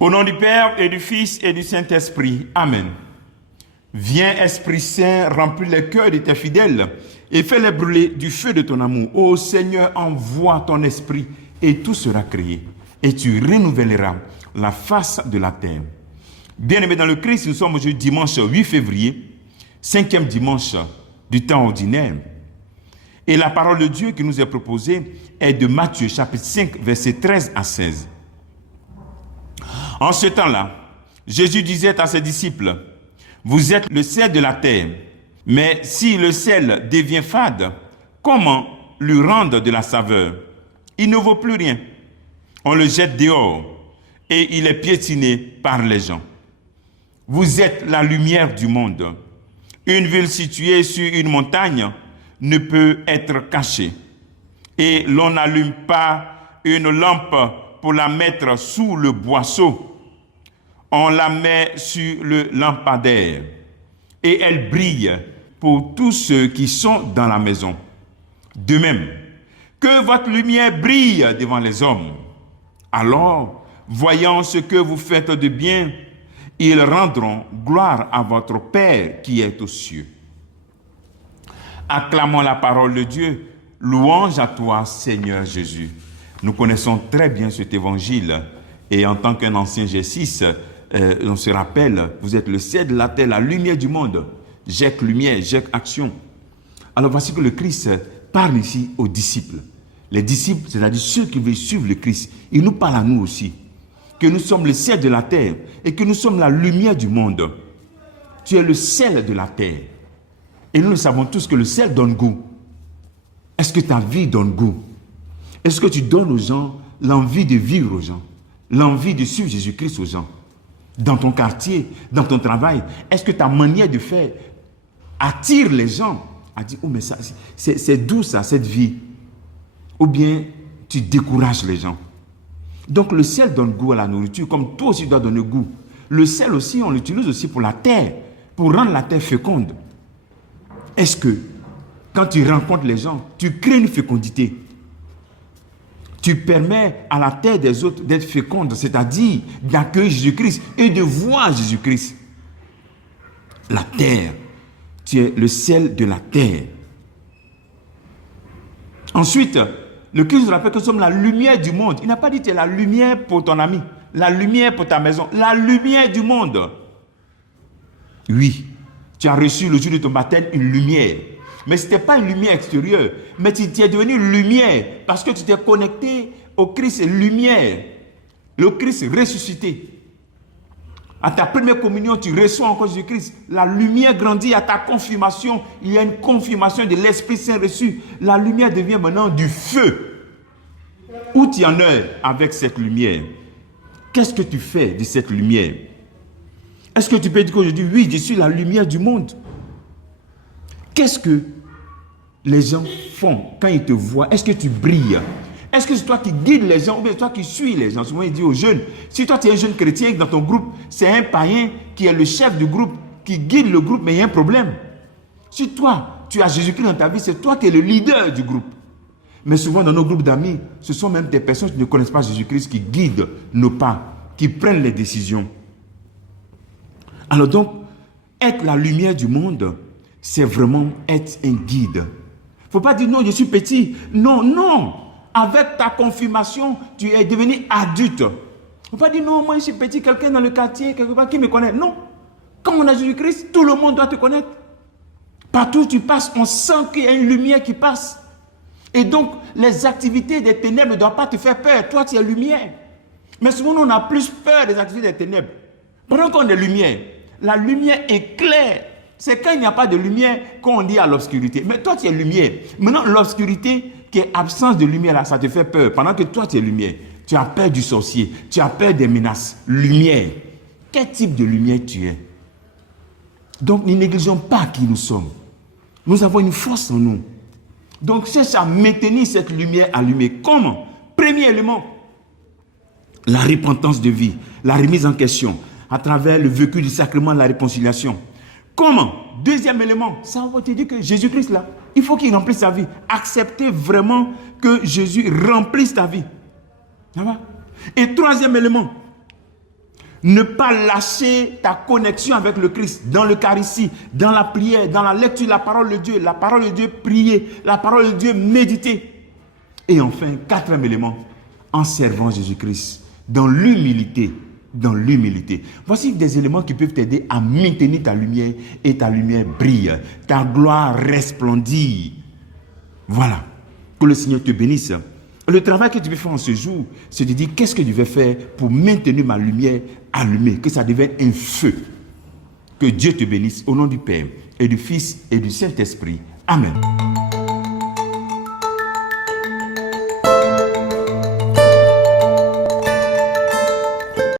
Au nom du Père et du Fils et du Saint-Esprit. Amen. Viens, Esprit Saint, remplis les cœurs de tes fidèles et fais-les brûler du feu de ton amour. Ô Seigneur, envoie ton esprit et tout sera créé. Et tu renouvelleras la face de la terre. Bien-aimés dans le Christ, nous sommes aujourd'hui dimanche 8 février, 5e dimanche du temps ordinaire. Et la parole de Dieu qui nous est proposée est de Matthieu chapitre 5, versets 13 à 16. En ce temps-là, Jésus disait à ses disciples, « Vous êtes le sel de la terre, mais si le sel devient fade, comment lui rendre de la saveur? Il ne vaut plus rien. On le jette dehors et il est piétiné par les gens. Vous êtes la lumière du monde. Une ville située sur une montagne ne peut être cachée. Et l'on n'allume pas une lampe pour la mettre sous le boisseau. On la met sur le lampadaire et elle brille pour tous ceux qui sont dans la maison. De même, que votre lumière brille devant les hommes. Alors, voyant ce que vous faites de bien, ils rendront gloire à votre Père qui est aux cieux. Acclamons la parole de Dieu. Louange à toi, Seigneur Jésus. Nous connaissons très bien cet évangile et en tant qu'un ancien G6, on se rappelle, vous êtes le sel de la terre, la lumière du monde. Jacques lumière, Jacques action. Alors voici que le Christ parle ici aux disciples. Les disciples, c'est-à-dire ceux qui veulent suivre le Christ, il nous parle à nous aussi. Que nous sommes le sel de la terre et que nous sommes la lumière du monde. Tu es le sel de la terre. Et nous savons tous que le sel donne goût. Est-ce que ta vie donne goût? Est-ce que tu donnes aux gens l'envie de vivre aux gens? L'envie de suivre Jésus-Christ aux gens? Dans ton quartier, dans ton travail, est-ce que ta manière de faire attire les gens à dire, oh mais ça, c'est doux ça, cette vie? Ou bien tu décourages les gens? Donc le sel donne goût à la nourriture, comme toi aussi tu dois donner goût. Le sel aussi, on l'utilise aussi pour la terre, pour rendre la terre féconde. Est-ce que, quand tu rencontres les gens, tu crées une fécondité? Tu permets à la terre des autres d'être féconde, c'est-à-dire d'accueillir Jésus-Christ et de voir Jésus-Christ. La terre, tu es le sel de la terre. Ensuite, le Christ nous rappelle que nous sommes la lumière du monde. Il n'a pas dit que tu es la lumière pour ton ami, la lumière pour ta maison, la lumière du monde. Oui, tu as reçu le jour de ton baptême une lumière. Mais ce n'était pas une lumière extérieure, mais tu es devenu lumière parce que tu t'es connecté au Christ lumière, le Christ ressuscité. À ta première communion, tu reçois encore Jésus-Christ. La lumière grandit à ta confirmation. Il y a une confirmation de l'Esprit Saint reçu. La lumière devient maintenant du feu. Où tu en es avec cette lumière? Qu'est-ce que tu fais de cette lumière? Est-ce que tu peux dire qu'aujourd'hui, oui, je suis la lumière du monde? Qu'est-ce que les gens font quand ils te voient? Est-ce que tu brilles? Est-ce que c'est toi qui guides les gens ou bien c'est toi qui suis les gens? Souvent, il dit aux jeunes, si toi tu es un jeune chrétien dans ton groupe, c'est un païen qui est le chef du groupe, qui guide le groupe, mais il y a un problème. Si toi, tu as Jésus-Christ dans ta vie, c'est toi qui es le leader du groupe. Mais souvent, dans nos groupes d'amis, ce sont même des personnes qui ne connaissent pas Jésus-Christ qui guident nos pas, qui prennent les décisions. Alors donc, être la lumière du monde, c'est vraiment être un guide. Il ne faut pas dire non, je suis petit. Non, non. Avec ta confirmation, tu es devenu adulte. Il ne faut pas dire non, moi je suis petit, quelqu'un dans le quartier, quelque part qui me connaît. Non. Quand on a Jésus-Christ, tout le monde doit te connaître. Partout où tu passes, on sent qu'il y a une lumière qui passe. Et donc, les activités des ténèbres ne doivent pas te faire peur. Toi, tu es lumière. Mais souvent, on a plus peur des activités des ténèbres. Pendant qu'on est lumière, la lumière est claire. C'est quand il n'y a pas de lumière qu'on dit à l'obscurité. Mais toi, tu es lumière. Maintenant, l'obscurité qui est absence de lumière, là, ça te fait peur. Pendant que toi, tu es lumière. Tu as peur du sorcier. Tu as peur des menaces. Lumière. Quel type de lumière tu es? Donc, ne négligeons pas qui nous sommes. Nous avons une force en nous. Donc, cherche à maintenir cette lumière allumée. Comment? Premier élément, la repentance de vie, la remise en question, à travers le vécu du sacrement de la réconciliation. Comment? Deuxième élément, ça va te dire que Jésus-Christ, là, il faut qu'il remplisse sa vie. Accepter vraiment que Jésus remplisse ta vie. Ça va? Et troisième élément, Ne pas lâcher ta connexion avec le Christ dans l'Eucharistie, dans la prière, dans la lecture de la parole de Dieu, prier, la parole de Dieu, méditer. Et enfin, quatrième élément, en servant Jésus-Christ, dans l'humilité. Dans l'humilité. Voici des éléments qui peuvent t'aider à maintenir ta lumière et ta lumière brille. Ta gloire resplendit. Voilà. Que le Seigneur te bénisse. Le travail que tu veux faire en ce jour, c'est de dire qu'est-ce que je vais faire pour maintenir ma lumière allumée, que ça devienne un feu. Que Dieu te bénisse au nom du Père et du Fils et du Saint-Esprit. Amen.